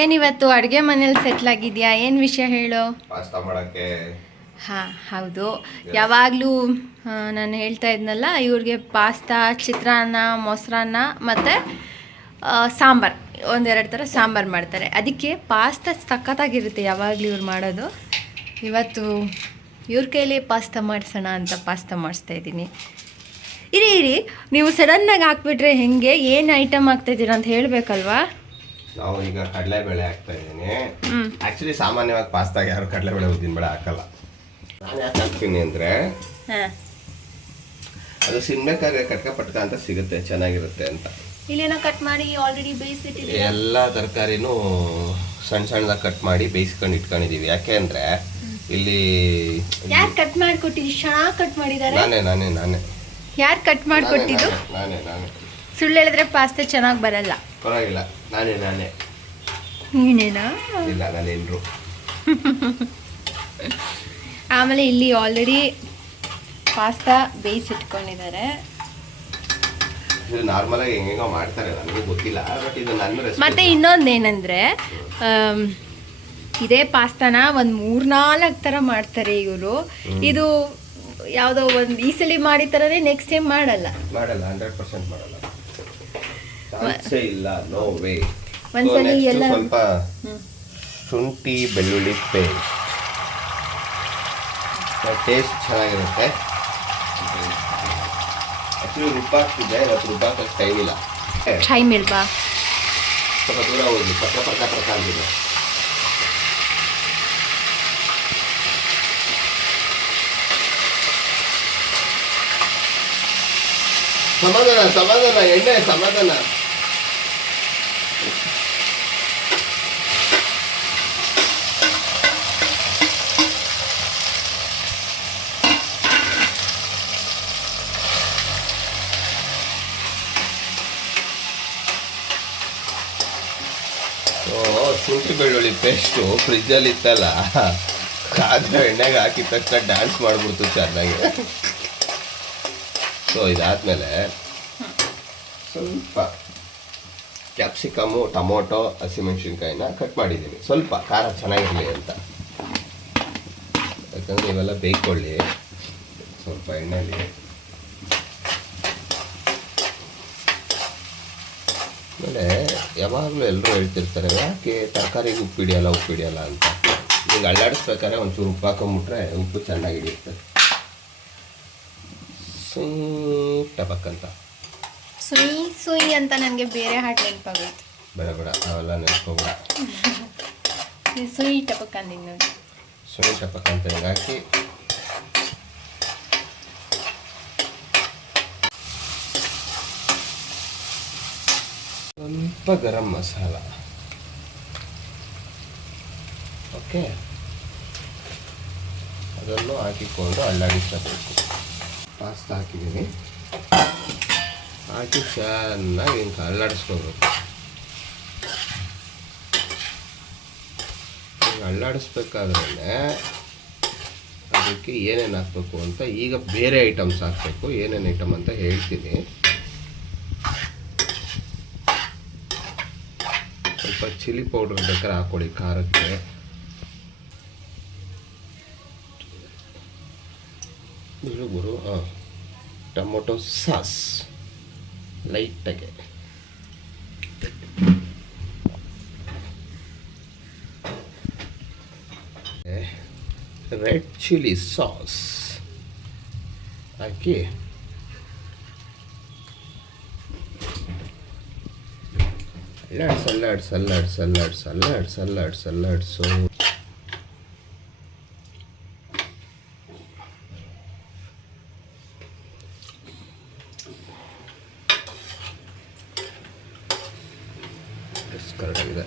ಏನಿವತ್ತು ಅಡುಗೆ ಮನೇಲಿ ಸೆಟ್ಲ್ ಆಗಿದ್ಯಾ? ಏನು ವಿಷಯ ಹೇಳು. ಪಾಸ್ತಾ ಮಾಡೋಕ್ಕೆ. ಹಾಂ ಹೌದು, ಯಾವಾಗಲೂ ನಾನು ಹೇಳ್ತಾ ಇದ್ನಲ್ಲ, ಇವ್ರಿಗೆ ಪಾಸ್ತಾ, ಚಿತ್ರಾನ್ನ, ಮೊಸರನ್ನ ಮತ್ತು ಸಾಂಬಾರು, ಒಂದೆರಡು ಥರ ಸಾಂಬಾರು ಮಾಡ್ತಾರೆ. ಅದಕ್ಕೆ ಪಾಸ್ತಾ ಸಖತ್ತಾಗಿರುತ್ತೆ ಯಾವಾಗಲೂ ಇವ್ರು ಮಾಡೋದು. ಇವತ್ತು ಇವ್ರ ಕೈಲೇ ಪಾಸ್ತಾ ಮಾಡಿಸೋಣ ಅಂತ ಪಾಸ್ತಾ ಮಾಡಿಸ್ತಾ ಇದ್ದೀನಿ. ಇರಿ, ನೀವು ಸಡನ್ನಾಗಿ ಹಾಕ್ಬಿಟ್ರೆ ಹೆಂಗೆ? ಏನು ಐಟಮ್ ಹಾಕ್ತಾಯಿದ್ದೀರಾ ಅಂತ ಹೇಳಬೇಕಲ್ವಾ? ನಾವು ಈಗ ಕಡಲೆಬೇಳೆ ಹಾಕ್ತಾ ಇದ್ದೀನಿ. ಆ್ಯಕ್ಚುಲಿ ಸಾಮಾನ್ಯವಾಗಿ ಪಾಸ್ತಾಗೆ ಯಾರು ಕಡಲೆಬೇಳೆ ಉದ್ದಿನಬೇಳೆ ಹಾಕಲ್ಲ. ನಾನು ಯಾಕೆ ಹಾಕ್ತೀನಿ ಅಂದರೆ ಅದು ಸಿನ್ಬೇಕಾದ್ರೆ ಕಟ್ಕ ಪಟ್ಕ ಅಂತ ಸಿಗುತ್ತೆ, ಚೆನ್ನಾಗಿರುತ್ತೆ ಅಂತ. ಇಲ್ಲೇನೋ ಕಟ್ ಮಾಡಿ ಆಲ್ರೆಡಿ ಬೇಯಿಸಿಟ್ಟಿದ್ದೀವಿ. ಎಲ್ಲ ತರಕಾರಿನೂ ಸಣ್ಣ ಸಣ್ಣದಾಗಿ ಕಟ್ ಮಾಡಿ ಬೇಯಿಸ್ಕೊಂಡು ಇಟ್ಕೊಂಡಿದ್ದೀವಿ. ಯಾಕೆ ಅಂದರೆ ಇಲ್ಲಿ ಯಾರು ಕಟ್ ಮಾಡಿಕೊಟ್ಟಿದ್ದು? ಚೆನ್ನಾಗಿ ಕಟ್ ಮಾಡಿದ್ದಾರೆ. ನಾನೇ ಯಾರು ಕಟ್ ಮಾಡಿಕೊಟ್ಟಿದ್ದು? ನಾನೇ ಸುಳ್ಳು ಹೇಳಿದ್ರೆ ಪಾಸ್ತಾ ಚೆನ್ನಾಗಿ ಬರಲ್ಲ. ಪರವಾಗಿಲ್ಲ, ನಾನೇ ನೀನೇನಾ? ಇಲ್ಲ, ನಾನೇನ್ರು. ಆಮೇಲೆ ಇಲ್ಲಿ ಆಲ್ರೆಡಿ ಪಾಸ್ತಾ ಬೇಯಿಸಿಟ್ಕೊಂಡಿದ್ದಾರೆ. ನಾರ್ಮಲ್ ಆಗಿ ಹೆಂಗೋ ಮಾಡ್ತಾರೆ, ನನಗೆ ಗೊತ್ತಿಲ್ಲ. ಬಟ್ ಇದು ನನ್ನ ಮತ್ತೆ ಇನ್ನೊಂದೇನೆಂದರೆ, ಇದೇ ಪಾಸ್ತಾನ ಒಂದು 3-4 ಥರ ಮಾಡ್ತಾರೆ ಇವರು. ಇದು ಯಾವುದೋ ಒಂದು ಈ ಸಲ ಮಾಡಿದ ಥರನೇ ನೆಕ್ಸ್ಟ್ ಟೈಮ್ ಮಾಡಲ್ಲ. 100% ಮಾಡಲ್ಲ. ಚಾನ್ಸೇ ಇಲ್ಲ, ನೋ ವೇ. ಒಂದ್ಸಲ ಎಲ್ಲ ಸ್ವಲ್ಪ ಶುಂಠಿ ಬೆಳ್ಳುಳ್ಳಿ ಪೇಸ್ಟ್, ಟೇಸ್ಟ್ ಚೆನ್ನಾಗಿರುತ್ತೆ. ಆ್ಯಕ್ಚುಲಿ ರುಬ್ಬಾಕ್ತಿದ್ದೆ, ಇವತ್ತು ರುಬ್ಬಾಕಕ್ಕೆ ಟೈಮ್ ಇಲ್ವಾ? ಸ್ವಲ್ಪ ದೂರ ಹೋಗಿ ಪಕ್ಕ ಅಂತಿದೆ. ಸಮಾಧಾನ ಎಣ್ಣೆ ಸಮಾಧಾನ. ಶುಂಠಿ ಬೆಳ್ಳುಳ್ಳಿ ಪೇಸ್ಟು ಫ್ರಿಜ್ಜಲ್ಲಿ ಇತ್ತಲ್ಲ, ಕಾದ್ರೆ ಎಣ್ಣೆಗೆ ಹಾಕಿದ ತಕ್ಷಣ ಡ್ಯಾನ್ಸ್ ಮಾಡಿಬಿಡ್ತು ಚೆನ್ನಾಗಿ. ಸೊ ಇದಾದಮೇಲೆ ಸ್ವಲ್ಪ ಕ್ಯಾಪ್ಸಿಕಮು, ಟೊಮೊಟೊ, ಹಸಿಮೆಣ್ಸಿನ್ಕಾಯಿನ ಕಟ್ ಮಾಡಿದ್ದೀನಿ, ಸ್ವಲ್ಪ ಖಾರ ಚೆನ್ನಾಗಿರಲಿ ಅಂತ. ಯಾಕಂದರೆ ಇವೆಲ್ಲ ಬೇಯ್ಕೊಳ್ಳಿ ಸ್ವಲ್ಪ ಎಣ್ಣೆಲಿ. ಆಮೇಲೆ ಯಾವಾಗಲೂ ಎಲ್ಲರೂ ಹೇಳ್ತಿರ್ತಾರೆ, ಯಾಕೆ ತರಕಾರಿಗೆ ಉಪ್ಪಿಡಿಯಲ್ಲ ಅಂತ. ಈಗ ಅಳ್ಳಾಡಿಸ್ಬೇಕಾದ್ರೆ ಒಂಚೂರು ಉಪ್ಪು ಹಾಕೊಂಬಿಟ್ರೆ ಉಪ್ಪು ಚೆನ್ನಾಗಿ ಹಿಡಿಯುತ್ತೆ. ಟಪಕ್ಕಂತ ಸುಯಿ ಅಂತ ನನಗೆ ಬೇರೆ ಹಾಡು ನೆನಪಾಗೋಯ್ತು. ಬೇಡ ಅವೆಲ್ಲ ನೆನ್ಸ್ಕೋಬೇಡ. ಸುಯಿ ಟಪಕ್ ಅಂದಿದ್ದು ನೋಡಿ. ಸುಯಿ ಟಪಕ್ ಅಂತ ಹಾಕಿ ಸ್ವಲ್ಪ ಗರಂ ಮಸಾಲ. ಓಕೆ, ಅದನ್ನು ಹಾಕಿಕೊಂಡು ಅಲ್ಲಾಡಿಸಬೇಕು. ಪಾಸ್ತಾ ಹಾಕಿದ್ದೀನಿ, ಹಾಕಿ ಚೆನ್ನಾಗಿ ಹಿಂಗೆ ಅಲ್ಲಾಡಿಸ್ಕೋಬೇಕು. ಹಿಂಗೆ ಅಲ್ಲಾಡಿಸ್ಬೇಕಾದ್ರೆ ಅದಕ್ಕೆ ಏನೇನು ಹಾಕಬೇಕು ಅಂತ, ಈಗ ಬೇರೆ ಐಟಮ್ಸ್ ಹಾಕಬೇಕು. ಏನೇನು ಐಟಮ್ ಅಂತ ಹೇಳ್ತೀನಿ. ಸ್ವಲ್ಪ ಚಿಲ್ಲಿ ಪೌಡರ್ ಬೇಕಾದ್ರೆ ಹಾಕ್ಕೊಳ್ಳಿ ಖಾರಕ್ಕೆ. ಟೊಮೊಟೊ ಸಾಸ್ ಲೈಟಾಗೆ, ರೆಡ್ ಚಿಲ್ಲಿ ಸಾಸ್ ಹಾಕಿ ಸಲ್ಲಾಡ್. ಸೊ ಕರೆಕ್ಟಾಗಿದೆ.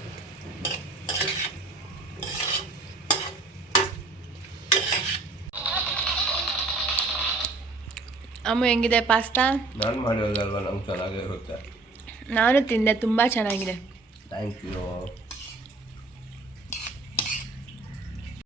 ಅಮ್ಮ ಹೆಂಗಿದೆ ಪಾಸ್ತಾ? ನಾನು ಮಾಡಿರೋದಲ್ವ, ನಮ್ಗೆ ಚೆನ್ನಾಗಿರುತ್ತೆ. ನಾನು ತಿಂದೆ, ತುಂಬ ಚೆನ್ನಾಗಿದೆ. Thank you.